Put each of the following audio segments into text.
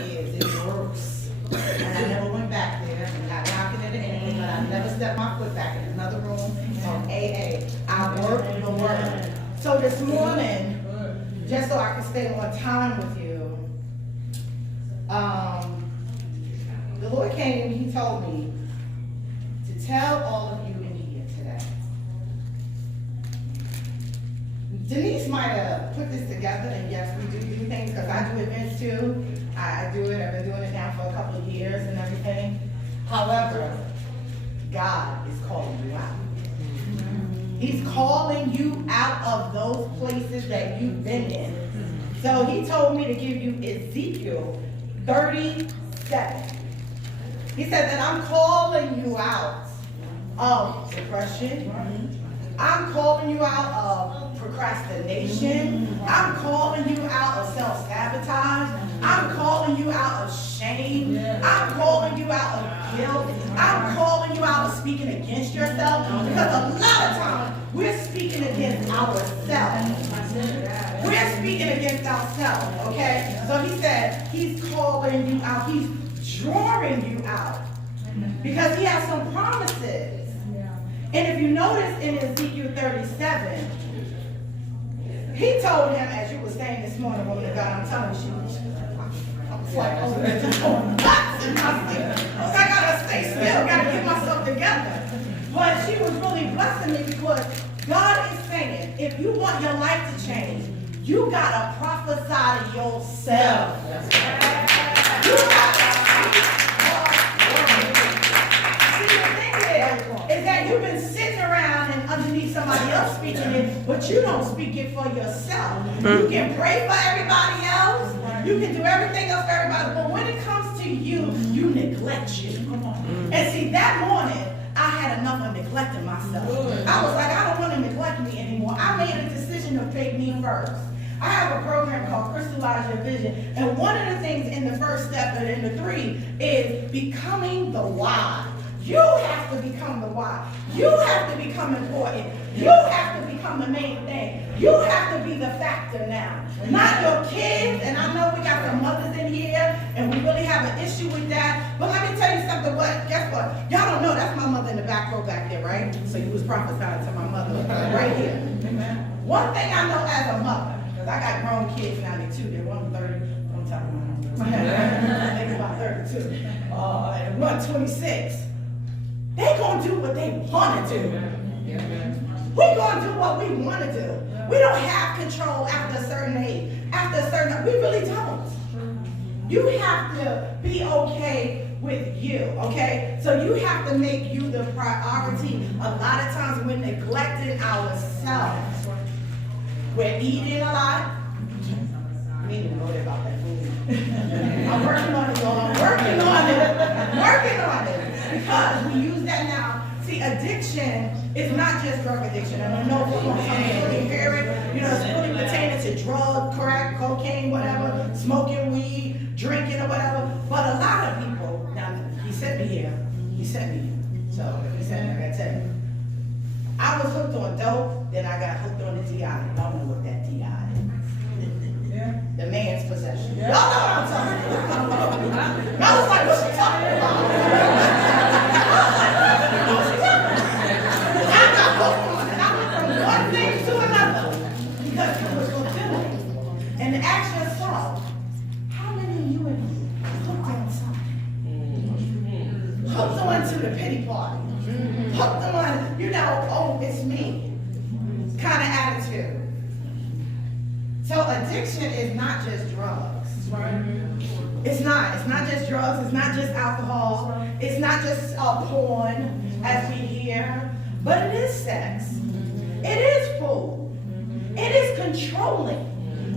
is. It works. And I never went back there. I'm not knocking it or anything, but I never stepped my foot back in another room on AA. I work the word. So this morning, just so I can stay on time with you, the Lord came and he told me to tell all of you in here today. Denise might have put this together, and yes, we do things, because I do events too. I do it, I've been doing it now for a couple of years and everything. However, God is calling you out. He's calling you out of those places that you've been in. So he told me to give you Ezekiel 37. He said that I'm calling you out of depression. I'm calling you out of procrastination. I'm calling you out of self-sabotage. I'm calling you out of shame. I'm calling you out of guilt. I'm calling you out of speaking against yourself, because a lot of times we're speaking against ourselves. We're speaking against ourselves, okay? So he said he's calling you out. He's drawing you out because he has some promises. And if you notice in Ezekiel 37, he told him, as you were saying this morning, woman of God, I'm telling you, I was like, oh, just going nuts in my seat. I gotta stay still, gotta get myself together. But she was really blessing me, because God is saying, if you want your life to change, you gotta prophesy to yourself. You gotta is that you've been sitting around and underneath somebody else speaking it, but you don't speak it for yourself. You can pray for everybody else. You can do everything else for everybody. But when it comes to you, you neglect you. And see, that morning, I had enough of neglecting myself. I was like, I don't want to neglect me anymore. I made a decision to pay me first. I have a program called Crystallize Your Vision, and one of the things in the first step and in the 3 is becoming the why. You have to become the why. You have to become important. You have to become the main thing. You have to be the factor now. Not your kids, and I know we got some mothers in here, and we really have an issue with that. But let me tell you something, guess what? Y'all don't know, that's my mother in the back row back there, right? So you was prophesying to my mother right here. One thing I know as a mother, because I got grown kids now, they too, they're one 30, one time, I think about 32, and one 26. They gonna do what they wanna do. We gonna do what we wanna do. We don't have control after a certain age. After a certain, we really don't. You have to be okay with you, okay? So you have to make you the priority. A lot of times we're neglecting ourselves. We're eating a lot. I need to know about that food. I'm working on it, y'all. I'm working on it. I'm working on it. Because we use that now. See, addiction is not just drug addiction. And I know for some people hear it, you know, it's really pertaining to drug, crack, cocaine, whatever, smoking weed, drinking or whatever. But a lot of people, now he sent me here. He sent me here. So he sent me, I gotta tell you. I was hooked on dope, then I got hooked on the DI. I don't know what that DI is. Yeah. The man's possession. Yeah. Y'all know what I'm talking about. I was like, what's she talking about? And ask yourself, how many of you have hooked on something? Hooked on to the pity party. Hooked on, you know, oh, it's me kind of attitude. So addiction is not just drugs. It's not. It's not just drugs. It's not just alcohol. It's not just porn, as we hear. But it is sex. It is food. It is controlling.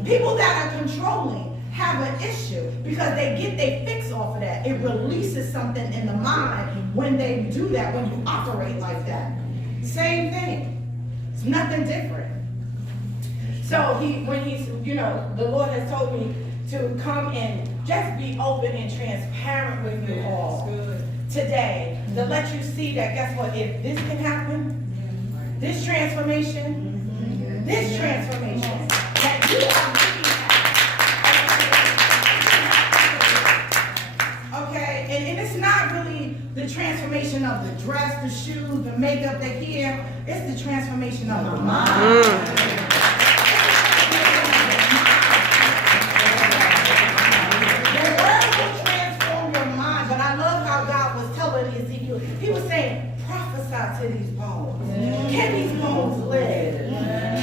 People that are controlling have an issue because they get their fix off of that. It releases something in the mind when they do that, when you operate like that. Same thing. It's nothing different. So you know, the Lord has told me to come and just be open and transparent with you all today, to let you see that, guess what, if this can happen, this transformation, that you are looking at, the transformation of the dress, the shoes, the makeup, the hair. It's the transformation of the mind. The word will transform your mind, but I love how God was telling Ezekiel. He was saying, prophesy to these bones. Can these bones live?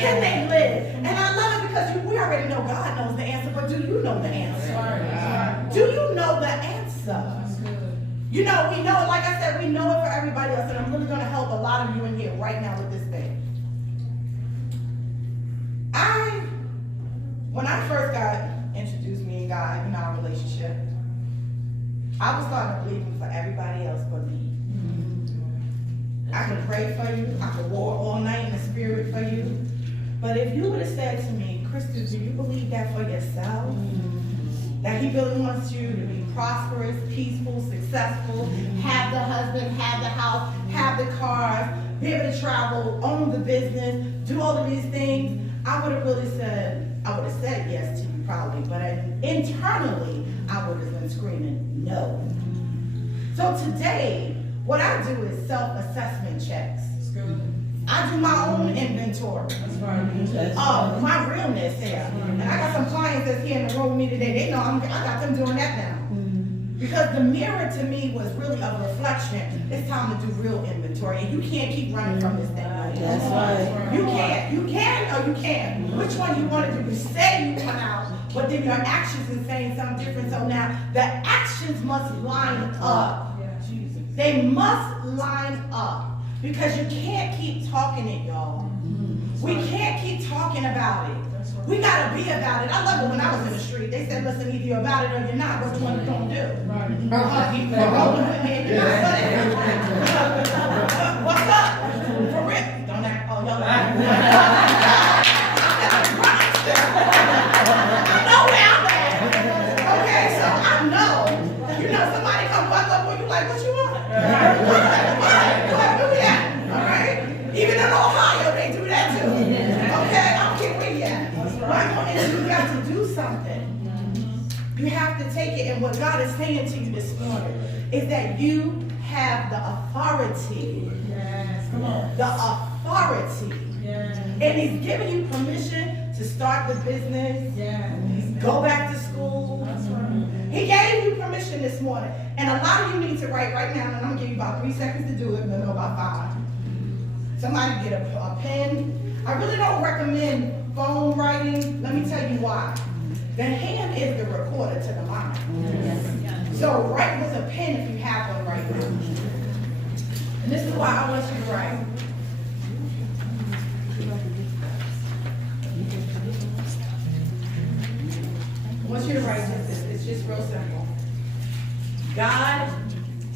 Can they live? And I love it because we already know God knows the answer, but do you know the answer? Do you know the answer? You know, we know, like I said, we know it for everybody else, and I'm really going to help a lot of you in here right now with this thing. When I first got introduced me and God in our relationship, I was starting to believe for everybody else but me. I could pray for you, I could war all night in the spirit for you, but if you would have said to me, Crystal, do you believe that for yourself? That he really wants you to be prosperous, peaceful, successful, have the husband, have the house, have the cars, be able to travel, own the business, do all of these things, I would have said yes to you probably, but internally, I would have been screaming no. So today, what I do is self-assessment checks. I do my own inventory of my realness here. And I got some clients that's here in the room with me today. They know I got them doing that now. Because the mirror to me was really a reflection. It's time to do real inventory. And you can't keep running from this thing. That's right. You can't. You can or you can't. Which one you want to do? You say you come out, but then your actions is saying something different. So now the actions must line up. They must line up. Because you can't keep talking it, y'all. We can't keep talking about it. We gotta be about it. I love it when I was in the street. They said, listen, either you're about it or you're not. What you want to do? Keep rolling with me and you're not. What's up? For real? Don't act. Oh, y'all. I know where I'm at. Okay, so I know. You know, somebody come walk up on you like, what you want? Even in Ohio, they do that too. Okay? I don't care where you at. But you got to do something. You have to take it. And what God is saying to you this morning is that you have the authority. Yes. Come on. The authority. Yes. And He's giving you permission to start the business. Yes. Go back to school. That's right. He gave you permission this morning. And a lot of you need to write right now. And I'm going to give you about 3 seconds to do it. And then about 5. Somebody get a pen. I really don't recommend phone writing. Let me tell you why. The hand is the recorder to the mind. Yes. So write with a pen if you have one right now. And this is why I want you to write. I want you to write this. It's just real simple. God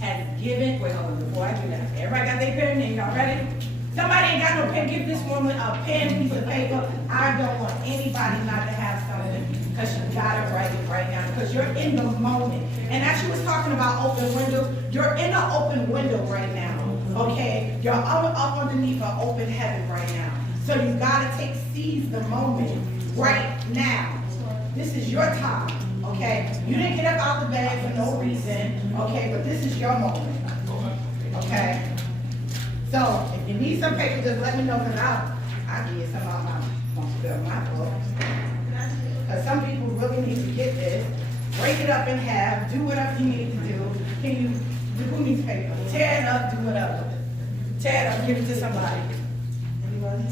has given, wait, hold on, before I do that. Everybody got their pen in? Y'all ready? Somebody ain't got no pen. Give this woman a pen, piece of paper. I don't want anybody not to have something because you got to write it right now because you're in the moment. And as she was talking about open windows, you're in an open window right now, okay? You're up underneath an open heaven right now. So you got to seize the moment right now. This is your time, okay? You didn't get up out the bed for no reason, okay? But this is your moment, okay? So, if you need some paper, just let me know, because I'll give you some of my book. Because some people really need to get this. Break it up in half. Do whatever you need to do. Who needs paper? Tear it up, do whatever. Tear it up, give it to somebody. Anybody?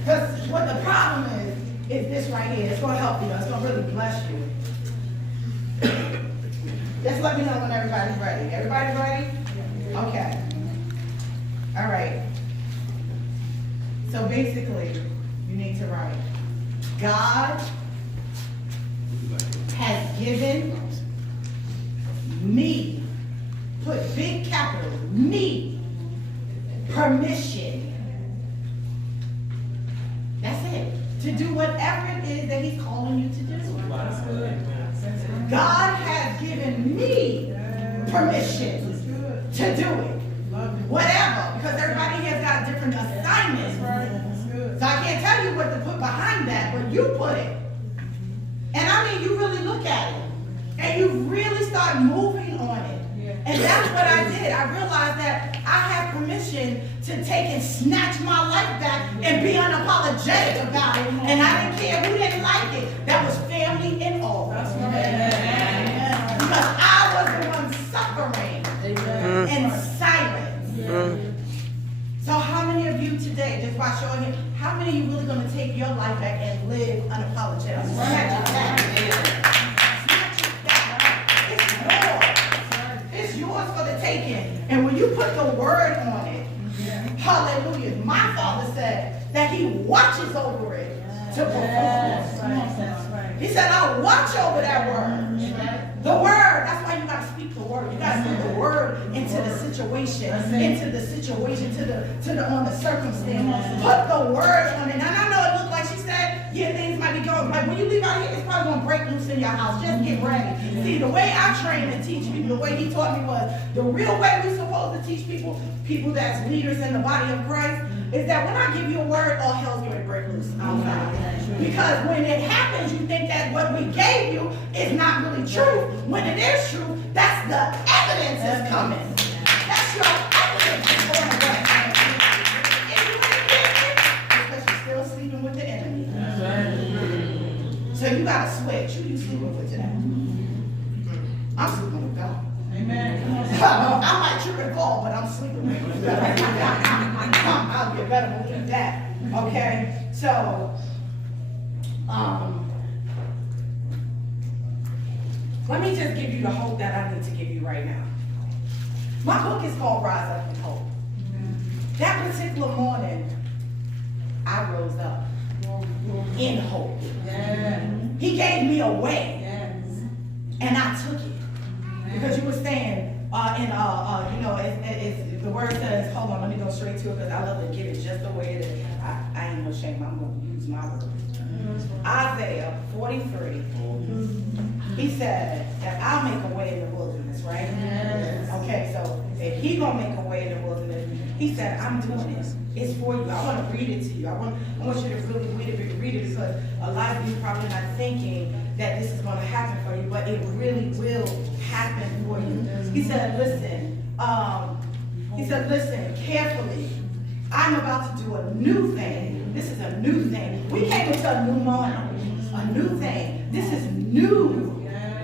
Because what the problem is this right here. It's going to help you. It's going to really bless you. Just let me know when everybody's ready. Everybody ready? Okay. All right. So basically, you need to write, God has given me, put big capital, me, permission. That's it. To do whatever it is that He's calling you to do. God has given me permission to do it. Whatever, because everybody has got different assignments. So I can't tell you what to put behind that, but you put it. And I mean, you really look at it. And you really start moving on it. And And that's what I did. I realized that I had permission to take and snatch my life back and be unapologetic about it. And I didn't care who didn't like it. That was family and all. Because I was the one suffering in silence. So how many of you today, just by showing you, how many of you really going to take your life back and live unapologetic? Snatch it back. Snatch it back. It's yours. It's yours for the taking. And when you put the word on it, hallelujah, my father said that he watches over it to perform. He said, I'll watch over that word. The word, that's why you got to speak the word. You got to speak the word into the situation, on the circumstance. Put the word on it. And I know it looked like she said, yeah, things might be going, like when you leave out here, it's probably going to break loose in your house. Just get ready. See, the way I train and teach people, the way he taught me was, the real way we're supposed to teach people that's leaders in the body of Christ, is that when I give you a word, all hell's going to break loose outside. Because when it happens, you think that what we gave you is not really true. When it is true, that's the evidence is coming. That's your evidence is going away. If you ain't getting it, it's because you're still sleeping with the enemy. So you got to switch. Who you sleeping with today? I'm sleeping with God. Amen. I might trip and fall, but I'm sleeping with you. I'll get better believe that. Okay? So, let me just give you the hope that I need to give you right now. My book is called Rise Up in Hope. That particular morning, I rose up in hope. He gave me a way, and I took it. Because you were saying, the word says, hold on, let me go straight to it because I love to get it just the way it is. I ain't no shame, I'm going to use my word. Isaiah 43, he said that I'll make a way in the wilderness, right? Yes. Okay, so if he going to make a way in the wilderness, he said, I'm doing this. It's for you. I want to read it to you. I want you to really read it because a lot of you probably not thinking that this is going to happen for you, but it really will happen for you. He said, listen carefully. I'm about to do a new thing. This is a new thing. We came into a new morning, a new thing. This is new.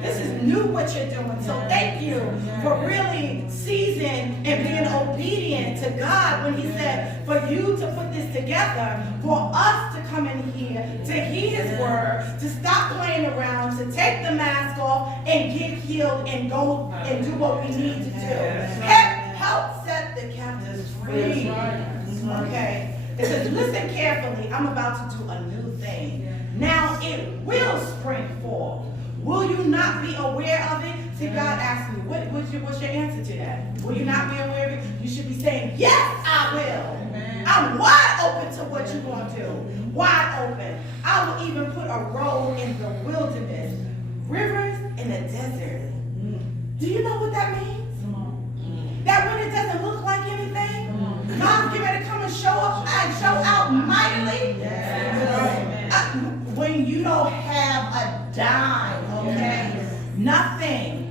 This is new what you're doing. So thank you for really seizing and being obedient to God when he said for you to put this together, for us to come in here, to hear his word, to stop playing around, to take the mask off and get healed and go and do what we need to do. Help set the captives free. Okay? It says, listen carefully. I'm about to do a new thing. Now it will spring forth. Will you not be aware of it? See, God asked me, what's your answer to that? Will you not be aware of it? You should be saying, yes, I will. I'm wide open to what you're going to do. Wide open. I will even put a road in the wilderness, rivers in the desert. Do you know what that means? That when it doesn't look like anything, God's getting ready to come and show up and show out mightily. When you don't have a dime, okay? Nothing.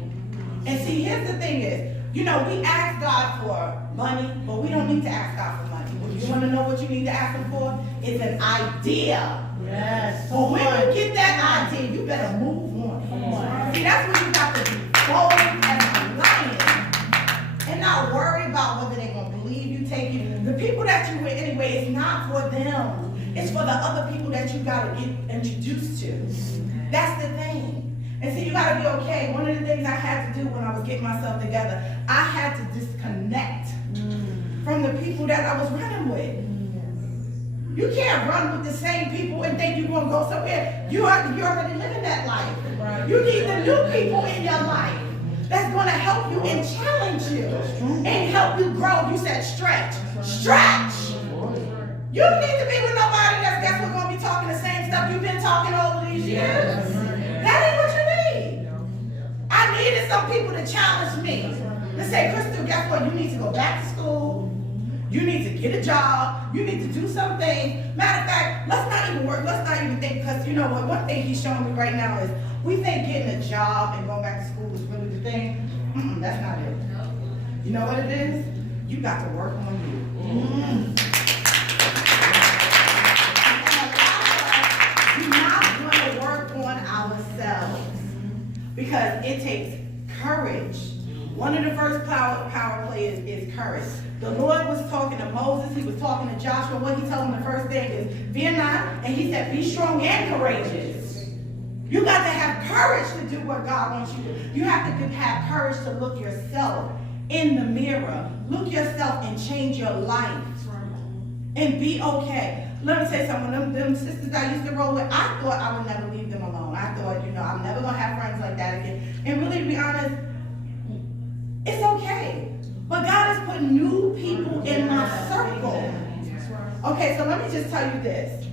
And see, here's the thing is, we ask God for money, but we don't need to ask God for money. You want to know what you need to ask him for? It's an idea. Yes. But when you get that idea, you better move on. See, that's when you got to be bold and lion and not worry about whether they're going to believe you take it. The people that you with anyway, it's not for them. It's for the other people that you got to get introduced to. That's the thing. And see, you got to be okay. One of the things I had to do when I was getting myself together, I had to disconnect from the people that I was running with. You can't run with the same people and think you're going to go somewhere. You're already living that life. You need the new people in your life that's going to help you and challenge you and help you grow. You said stretch. Stretch. You don't need to be with nobody that's going to be talking the same stuff you've been talking over these years. That ain't what you need. I needed some people to challenge me. To say, Crystal, guess what? You need to go back to school. You need to get a job. You need to do something. Matter of fact, let's not even work. Let's not even think, because you know what? One thing he's showing me right now is we think getting a job and going back to school is really the thing. That's not it. You know what it is? You got to work on you. We're not going to work on ourselves because it takes courage. One of the first power plays is courage. The Lord was talking to Moses. He was talking to Joshua. What he told him the first thing is, fear not. And he said, be strong and courageous. You got to have courage to do what God wants you to do. You have to have courage to look yourself in the mirror. Look yourself and change your life. And be okay. Let me say something. Them sisters I used to roll with, I thought I would never leave them alone. I thought, I'm never going to have friends like that again. And really, to be honest, it's okay. But God is putting new people in my circle. Okay, so let me just tell you this.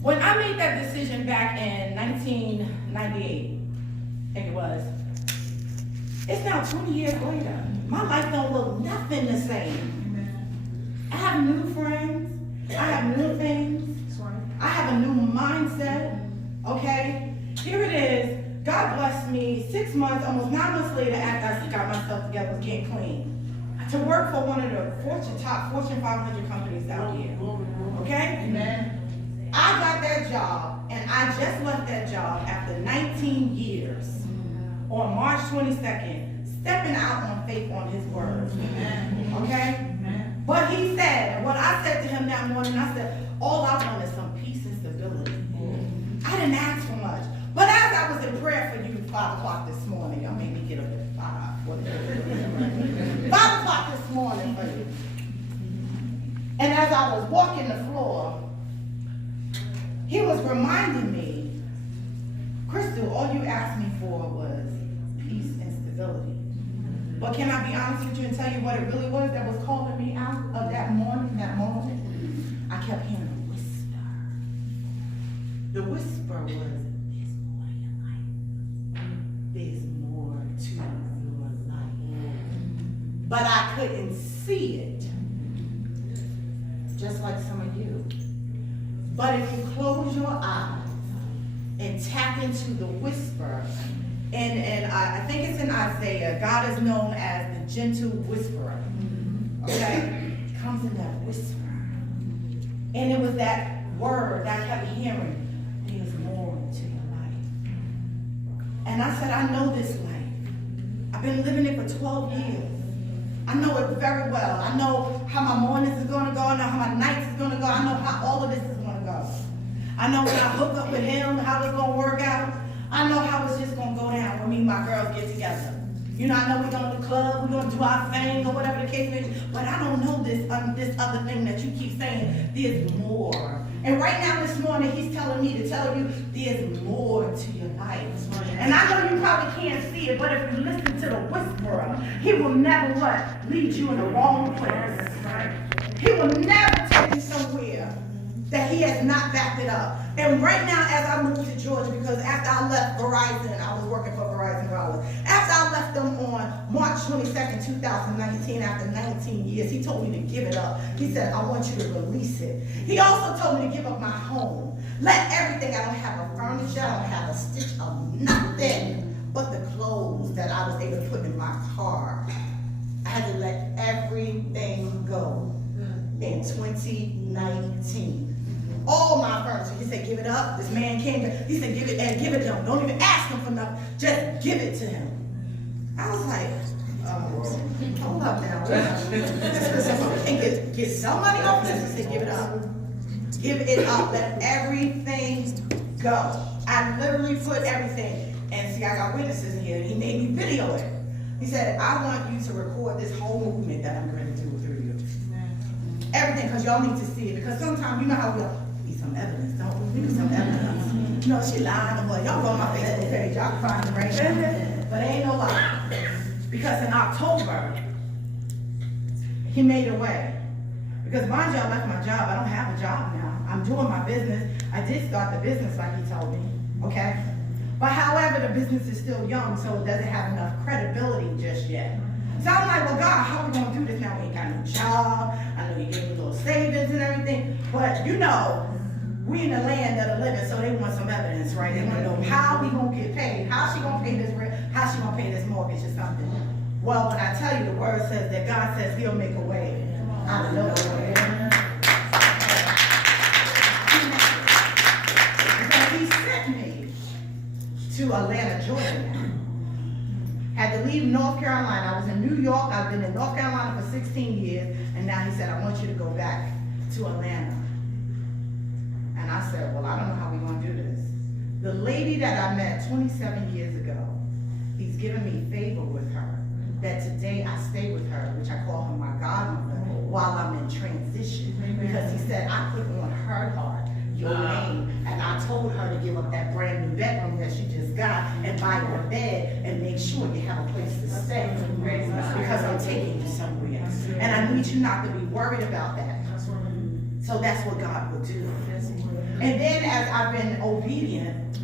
When I made that decision back in 1998, I think it was, it's now 20 years later. My life don't look nothing the same. I have new friends. I have new things. I have a new mindset. Okay? Here it is. God blessed me 6 months, almost 9 months later after I got myself together, was getting clean, to work for one of the top Fortune 500 companies out here. Okay? Amen. I got that job, and I just left that job after 19 years on March 22nd, stepping out on faith on his word. Okay? But he said, what I said to him that morning, I said, all I want is some peace and stability. I didn't ask for much. But as I was in prayer for you 5 o'clock this morning, y'all made me get up at 5. 5 o'clock this morning for you. And as I was walking the floor, he was reminding me, Crystal, all you asked me for was peace and stability. But can I be honest with you and tell you what it really was that was calling me out of that morning, that moment? I kept hearing a whisper. The whisper was, there's more to your life. But I couldn't see it. Just like some of you. But if you close your eyes and tap into the whisper, and I think it's in Isaiah, God is known as the gentle whisperer. Okay? It comes in that whisper. And it was that word that I kept hearing, there's more to your life. And I said, I know this life. I've been living it for 12 years. I know it very well. I know how my mornings is going to go. I know how my nights is going to go. I know how all of this is going to go. I know when I hook up with him, how it's going to work out. I know how it's just going to go down when me and my girls get together. I know we're going to the club, we're going to do our thing, or whatever the case is, but I don't know this other thing that you keep saying, there's more. And right now this morning, he's telling me to tell you, there's more to your life. And I know you probably can't see it, but if you listen to the whisperer, he will never lead you in the wrong place. He will never take you somewhere that he has not backed it up. And right now, as I moved to Georgia, because after I left Verizon, I was working for Verizon Wireless. After I left them on March 22nd, 2019, after 19 years, he told me to give it up. He said, I want you to release it. He also told me to give up my home. Let everything, I don't have a furniture, I don't have a stitch of nothing but the clothes that I was able to put in my car. I had to let everything go in 2019. All my furniture. He said, give it up. This man came. He said, give it and give it to him. Don't even ask him for nothing. Just give it to him. I was like, hold up now. And get some money off this. He said, give it up. Give it up. Let everything go. I literally put everything. And see, I got witnesses in here. And he made me video it. He said, I want you to record this whole movement that I'm going to do through you. Everything, because y'all need to see it. Because sometimes, you know how we go, some evidence, don't we? We need some evidence. You know, she lying or what? Y'all go on my Facebook page, y'all can find it right now. But it ain't no lie. Because in October, he made a way. Because mind you, I left my job. I don't have a job now. I'm doing my business. I did start the business like he told me, okay? But however, the business is still young, so it doesn't have enough credibility just yet. So I'm like, well, God, how are we going to do this now? We ain't got no job. I know you gave me a little savings and everything. But, we in the land of the living, so they want some evidence, right? They want to know how we going to get paid. How she going to pay this rent? How she going to pay this mortgage or something? Well, when I tell you, the word says that God says he'll make a way out of nowhere. Because he sent me to Atlanta, Georgia. Had to leave North Carolina. I was in New York. I've been in North Carolina for 16 years. And now he said, I want you to go back to Atlanta. And I said, well, I don't know how we're going to do this. The lady that I met 27 years ago, he's given me favor with her. That today I stay with her, which I call her my godmother, while I'm in transition. Because he said, I put on her heart your name. And I told her to give up that brand new bedroom that she just got and buy you a bed and make sure you have a place to stay. Because I'm taking you somewhere. And I need you not to be worried about that. So that's what God will do. And then as I've been obedient,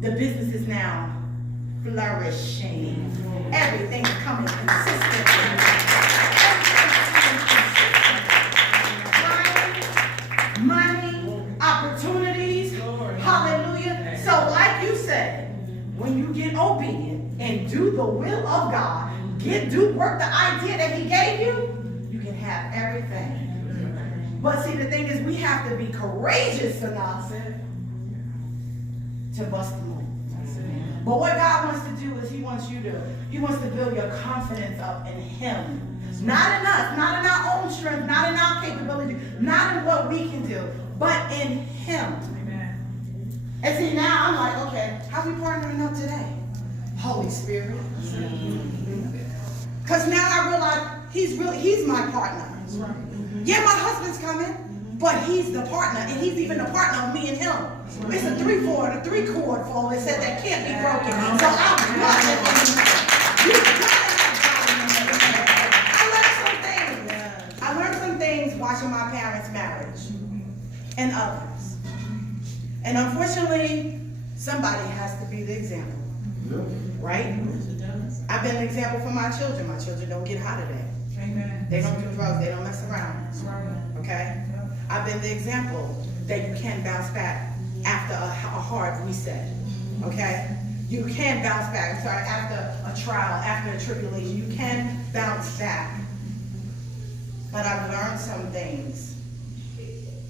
the business is now flourishing. Everything's coming consistently. Time, money, opportunities. Hallelujah. So like you said, when you get obedient and do the will of God, work the idea that he gave you, you can have everything. But see, the thing is, we have to be courageous enough to bust the mold. But what God wants to do is he wants to build your confidence up in him. Not in us, not in our own strength, not in our capability, not in what we can do, but in him. Amen. And see, now I'm like, okay, how we partnering up today? Holy Spirit. Because now I realize he's my partner. Yeah, my husband's coming, but he's the partner, and he's even the partner of me and him. It's a 3/4, a 3-chord fall. It said that can't be broken. So I'm loving it. I learned some things watching my parents' marriage and others. And unfortunately, somebody has to be the example. Right? I've been an example for my children. My children don't get high today. Amen. They don't do drugs. They don't mess around. Okay? I've been the example that you can bounce back after a hard reset. Okay? You can bounce back. I'm sorry, after a trial, after a tribulation. You can bounce back. But I've learned some things.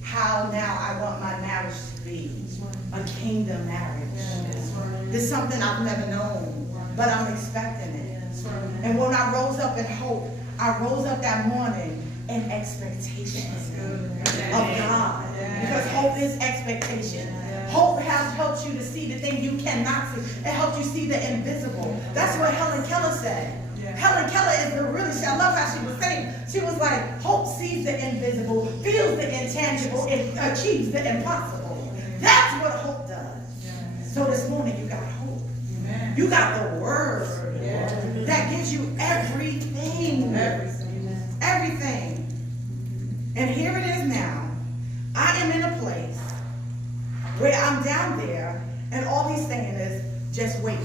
How now I want my marriage to be a kingdom marriage. This is something I've never known, but I'm expecting it. And when I rose up in hope, I rose up that morning in expectation of God. Because hope is expectation. Hope has helped you to see the thing you cannot see. It helped you see the invisible. That's what Helen Keller said. Helen Keller is I love how she was saying. She was like, hope sees the invisible, feels the intangible, and achieves the impossible. That's what hope does. So this morning you got hope. You got the word that gives you everything. Everything. And here it is now. I am in a place where I'm down there, and all he's saying is, just wait.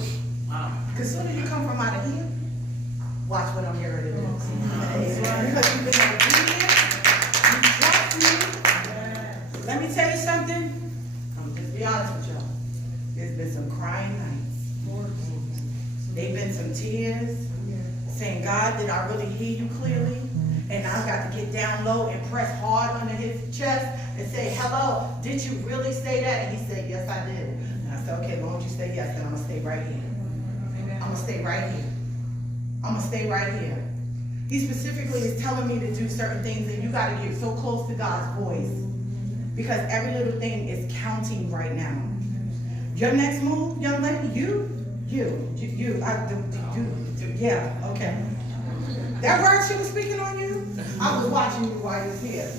Because as soon as you come from out of here, watch what I'm here to do. Because you've been obedient, you trust me. Let me tell you something. I'm just be honest with y'all. There's been some crying nights. There've been some tears, saying, God, did I really hear you clearly? And I've got to get down low and press hard under his chest and say, hello, did you really say that? And he said, yes, I did. And I said, okay, Lord, you say yes, then I'm going to stay right here. I'm going to stay right here. I'm going to stay right here. He specifically is telling me to do certain things, and you got to get so close to God's voice, because every little thing is counting right now. Your next move, young lady, yeah, okay. That word she was speaking on you, I was watching you while you was here.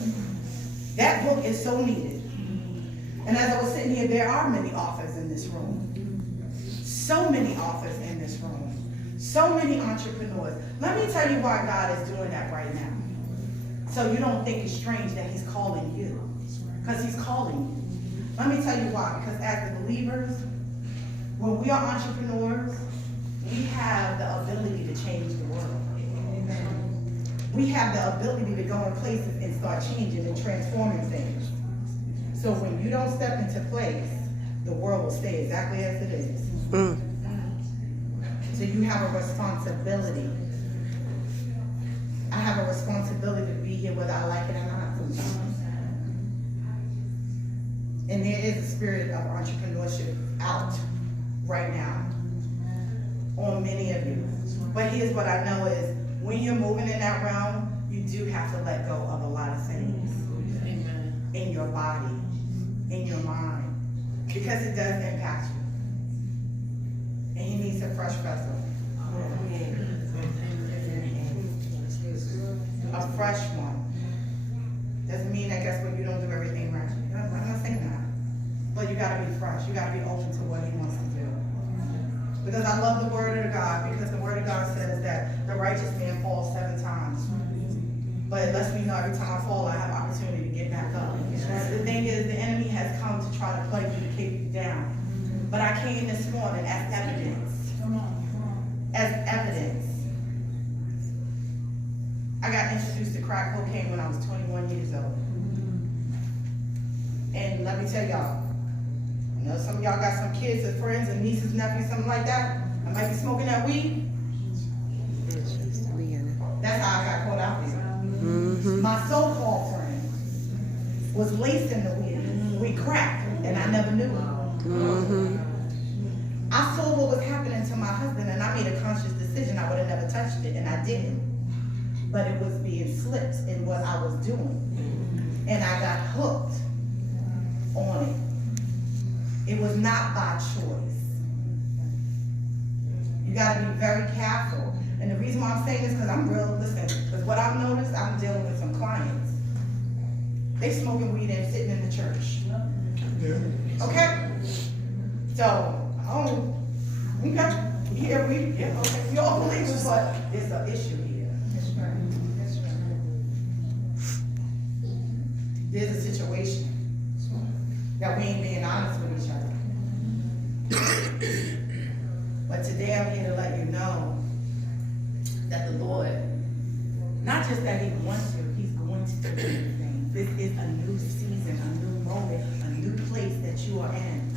That book is so needed. And as I was sitting here, there are many authors in this room. So many authors in this room. So many entrepreneurs. Let me tell you why God is doing that right now. So you don't think it's strange that he's calling you. Because he's calling you. Let me tell you why. Because as the believers, when we are entrepreneurs, we have the ability to change the world. Amen. We have the ability to go in places and start changing and transforming things. So when you don't step into place, the world will stay exactly as it is. So you have a responsibility I have a responsibility to be here whether I like it or not sometimes. And there is a spirit of entrepreneurship out right now on many of you. But here's what I know is when you're moving in that realm, you do have to let go of a lot of things. Amen. In your body, in your mind, because it does impact you. And he needs a fresh vessel. A fresh one. Doesn't mean that guess what, you don't do everything right. I'm not saying that. But you gotta be fresh. You gotta be open to what he wants to do. Because I love the word of God, because the word of God says that the righteous man falls 7 times. But it lets me know every time I fall, I have opportunity to get back up. The thing is, the enemy has come to try to play you, to kick you down. But I came this morning as evidence. As evidence. I got introduced to crack cocaine when I was 21 years old. And let me tell y'all, I know some of y'all got some kids and friends and nieces, nephews, something like that. I might be smoking that weed. That's how I got caught out there. My so-called friend was lacing the weed with crack, and I never knew it. I saw what was happening to my husband, and I made a conscious decision I would have never touched it, and I didn't. But it was being slipped in what I was doing. And I got hooked on it. It was not by choice. You gotta be very careful. And the reason why I'm saying this, because I'm real, listen, because what I've noticed, I'm dealing with some clients. They smoking weed and sitting in the church. Okay? So, okay. Yeah, okay. We all believe it, but it's an issue here. There's a situation that we ain't being honest with each other. But today I'm here to let you know that the Lord, not just that he wants you, he's going to do everything. This is a new season, a new moment, a new place that you are in.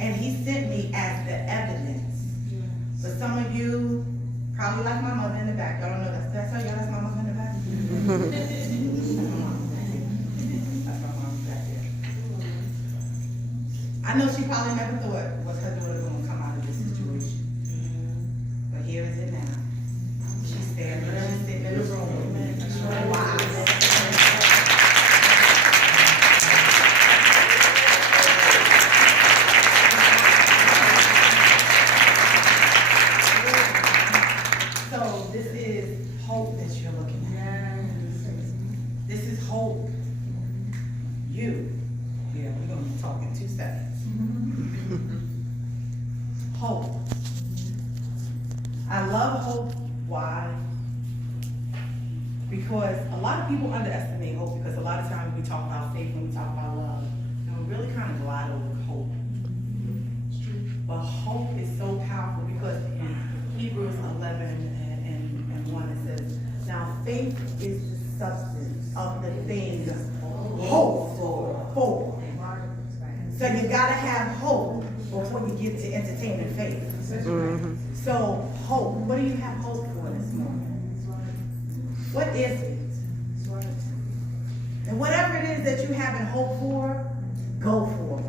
And he sent me as the evidence. For some of you, probably like my mother in the back. Y'all don't know that. Did I tell y'all that's my mother in the back? That's my mom back there. I know she probably never thought was her daughter going to come out of this situation. But here is it now. She's standing, she's sitting in the room. Wow. So this is hope that you're looking at. This is hope. You. Yeah, we're going to talk in 2 seconds. Hope. I love hope. Why? Because a lot of people underestimate hope, because a lot of times we talk about faith and we talk about love, and we really kind of glide over hope. But hope is so powerful, because in Hebrews 11 and 1 it says, now faith is the substance of the things hoped for. So you gotta have hope before you get to entertaining faith. So hope, what do you have hope for this morning? What is it? And whatever it is that you have in hope for, go for it.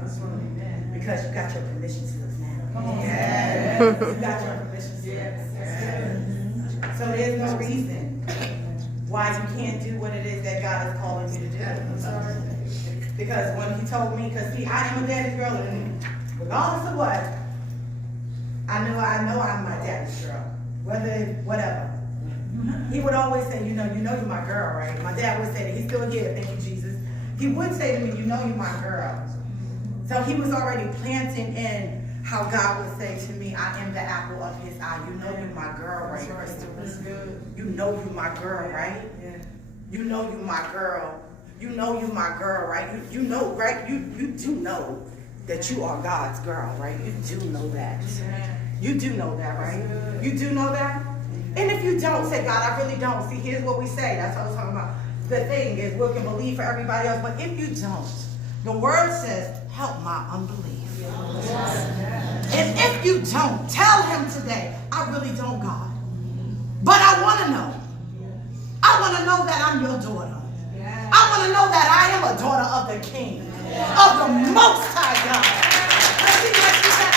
Because you got your permission slips now. Yes. You got your permission slips. So there's no reason why you can't do what it is that God is calling you to do. Because when he told me, because see, I am a daddy's girl, and regardless of what, I know I'm my daddy's girl. Whatever. He would always say, you know you're my girl, right? My dad would say that. He's still here, thank you, Jesus. He would say to me, you know you're my girl. So he was already planting in how God would say to me, I am the apple of his eye. You know you're my girl, right? You know you're my girl, right? You know you're my girl. You know you're my girl, right? You know, right? You do know that you are God's girl, right? You do know that. You do know that, right? You do know that? And if you don't, say, God, I really don't. See, here's what we say. That's what I was talking about. The thing is, we can believe for everybody else. But if you don't, the word says, help my unbelief. And if you don't, tell him today, I really don't, God. But I want to know. I I want to know that I'm your daughter. I want to know that I am a daughter of the King, of the Most High God. And see, like you said,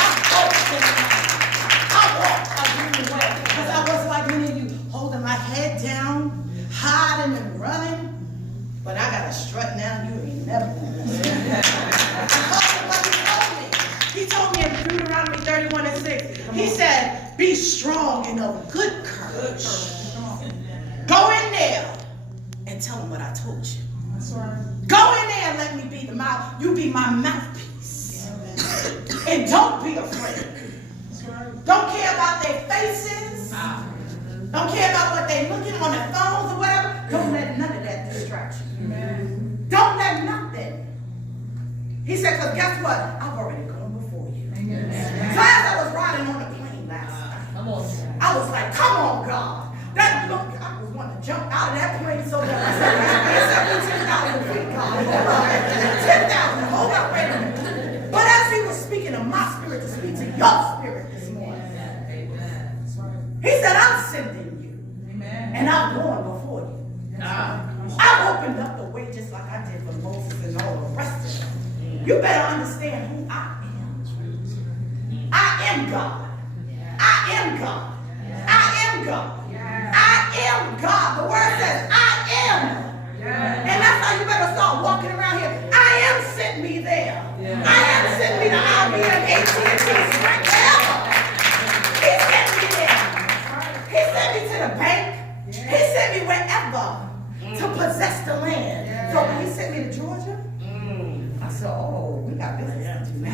I walked a green way because I was like many of you, holding my head down, hiding and running. But I got a strut now. You ain't never gonna He told me in Deuteronomy 31:6. He said, "Be strong and of good courage. Go in there and tell them what I told you. Go in there and let me be the mouth. You be my mouthpiece. And don't be afraid. Don't care about their faces. Don't care about what they're looking on their phones or whatever. Don't let none of that distract you. Don't let nothing." He said, because guess what? I've already gone before you. So as I was riding on the plane last night, I was like, come on, God. That look, I was wanting to jump out of that plane so that I said, 10,000 feet, God. Hold on. 10,000. Hold up, wait a minute. But as he was speaking to my spirit to speak to your spirit this morning, he said, I'm sending you. And I'm going before you. I've opened up the way just like I did for Moses and all the rest of them. You better understand who I am. I am God. I am God. I am God. I am God. The word says I am. And that's how you better start walking around here. I am sent me there. I am sent me to IBM, AT&T, Sprint, wherever. He sent me there. He sent me to the bank. He sent me wherever to possess the land. So when he sent me to Georgia, I said, oh, we got business to do now.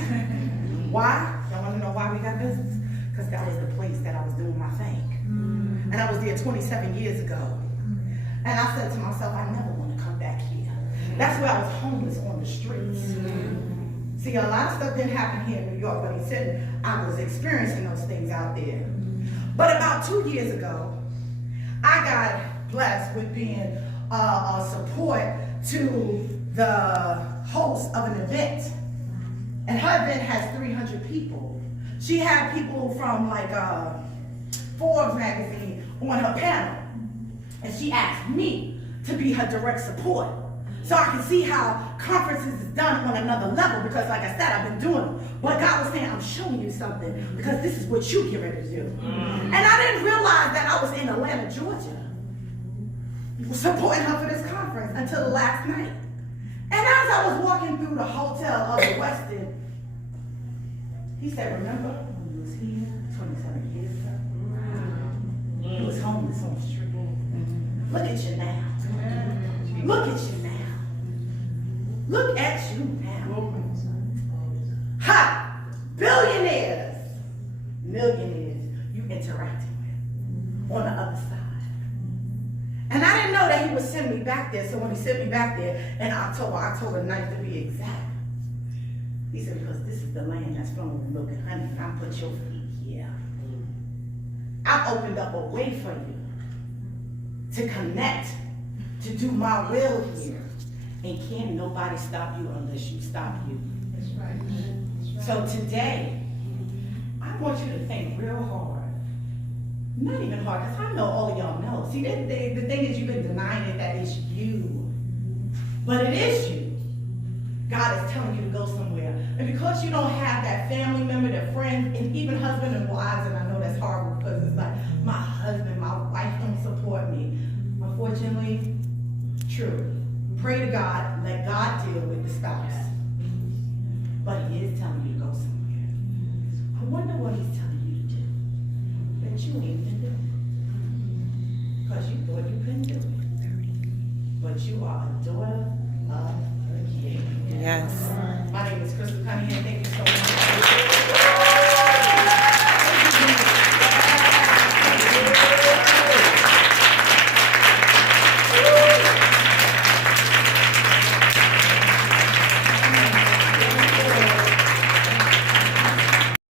Why? Y'all want to know why we got business? Because that was the place that I was doing my thing. And I was there 27 years ago. And I said to myself, I never want to come back here. That's where I was homeless on the streets. See, a lot of stuff didn't happen here in New York, but he said I was experiencing those things out there. But about 2 years ago, I got blessed with being a support to the host of an event. And her event has 300 people. She had people from like Forbes magazine on her panel. And she asked me to be her direct support. So I can see how conferences is done on another level because like I said, I've been doing them. But God was saying, I'm showing you something because this is what you get ready to do. And I didn't realize that I was in Atlanta, Georgia, supporting her for this conference until the last night. And as I was walking through the hotel of the Westin, he said, remember when you was here 27 years ago? You was homeless on the street. Look at you now. Look at you now. Look at you now. Ha! Billionaires, millionaires you interacting with on the other side. And I didn't know that he would send me back there. So when he sent me back there in October 9th to be exact, he said, because this is the land that's flowing with milk and honey, and I put your feet here. I opened up a way for you to connect, to do my will here. And can't nobody stop you unless you stop you. That's right. That's right. So today, I want you to think real hard. Not even hard, because I know all of y'all know. See, the thing is you've been denying it that it's you. But it is you. God is telling you to go somewhere. And because you don't have that family member, that friend, and even husband and wives, and I know that's horrible because it's like, my husband, my wife don't support me. Unfortunately, true. Pray to God, let God deal with the spouse. But he is telling you to go somewhere. I wonder what he's telling you to do that you ain't been doing. Because you thought you couldn't do it. But you are a daughter of the King. Yes. My name is Crystal Cunningham. Thank you so much.